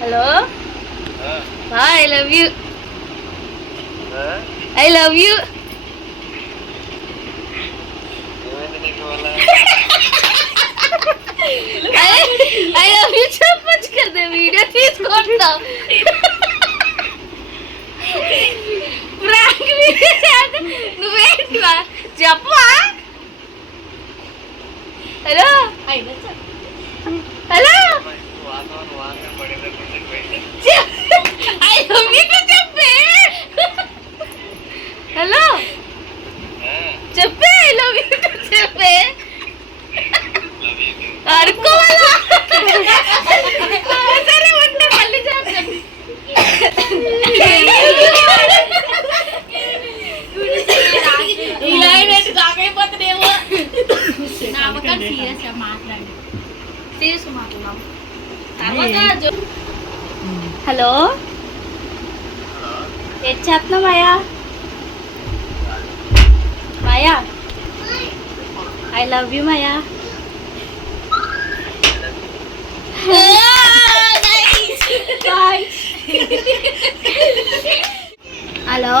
Hello I love you. I love you. I love you చెప్పొచ్చు కదా, video తీసుకుంటా. నువ్వేంటివా చెప్పవా? Hello hello I love you చెప్పే. హలో చెప్పే, ఐ లవ్ యూ చెప్పే. అడుక్కోవాలా? సరే ఉంటే మళ్ళీ చేస్తాను. హలో ఏం చేస్తున్నావు Maya? Maya I love you Maya. Hello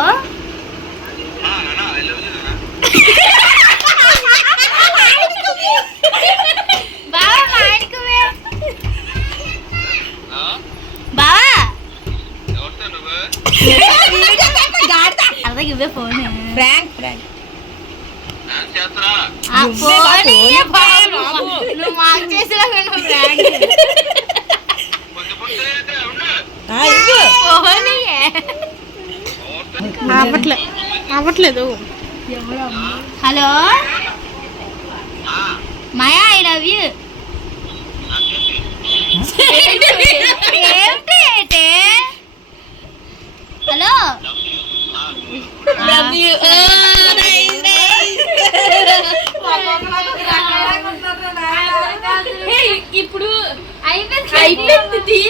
ఇవే ఫోన్ ఫ్రాంక్ ఫ్రాంక్ నువ్వు మాకు చేసిన అవ్వట్లేదు. Hello Maya I love you. ఏంటి? Hello love you. ఇప్పుడు అయిపోయింది.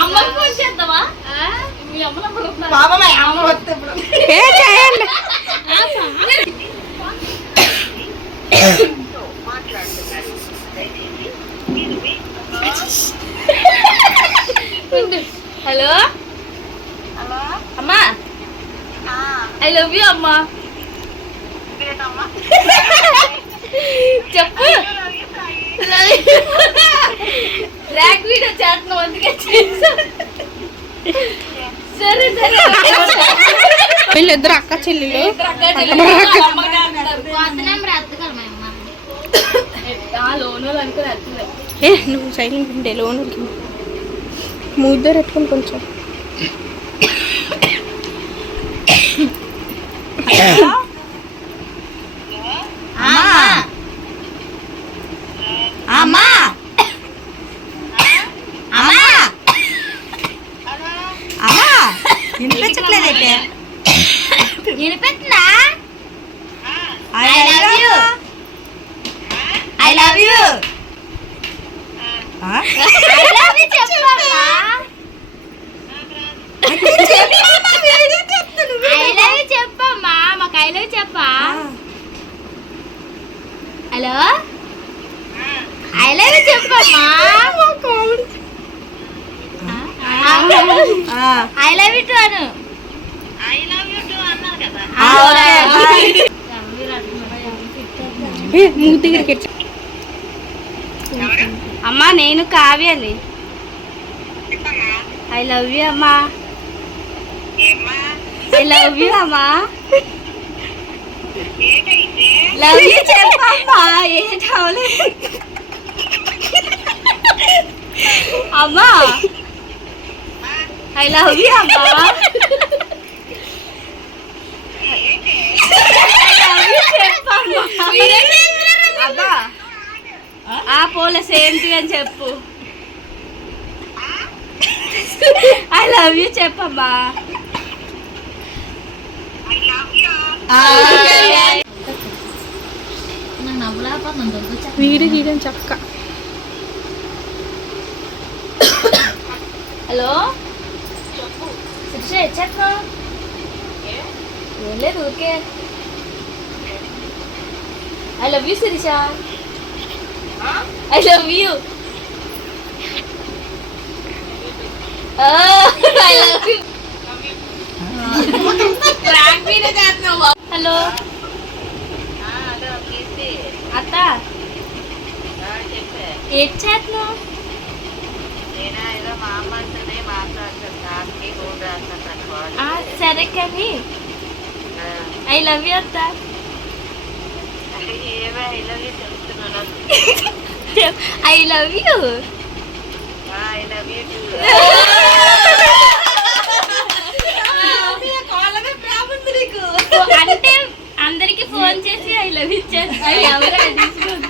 అమ్మకు ఫోన్ చేద్దామా? మీ అమ్మ వస్తే హలో అమ్మా ఐ లవ్ యూ అమ్మా. చెప్పు. ర్యాక్ వీడియో చేస్తున్నావు అందుకే సరే సరే. వీళ్ళిద్దరు అక్క చెల్లెలు. నువ్వు సైలెంట్ ఉండే లోన్ ముద్దరు పెట్టుకుని కొంచెం. అమ్మా అమ్మా అమ్మా వినిపించట్లేదైతే. వినిపిస్తుందా? I love you. I love you. I love you చెప్పమ్మా. ఐ లవ్ యూ చెప్పమ్మా. మాకు ఐ లవ్ యూ చెప్పా. హలో ఐ లవ్ యూ చెప్పమ్మా. ఐ లవ్ యూ టు అను. అమ్మా నేను కావ్యని. ఐ లవ్ యూ అమ్మా. ఐ లవ్ యూ అమ్మా. లవ్ యూ చెప్పమ్మా. ఏంటవలే అమ్మా. ఐ లవ్ యూ అమ్మా. అబ్బా ఆ పోలీస్ ఏంటి అని చెప్పు. ఐ లవ్ యూ చెప్పమ్మా. వీడు గీయడం చక్క. హలో శిక్ష ఎచ్చా ఏం లేదు ఊరికే. I love you Sirisha. I love you. I love you. Hello అత్త ఏం చేస్తున్నావు? సరే కానీ ఐ లవ్ యూ అత్త. I love you. అంటే అందరికి ఫోన్ చేసి ఐ లవ్ యూ ఇచ్చాను. ఎవరు తీసుకోదు.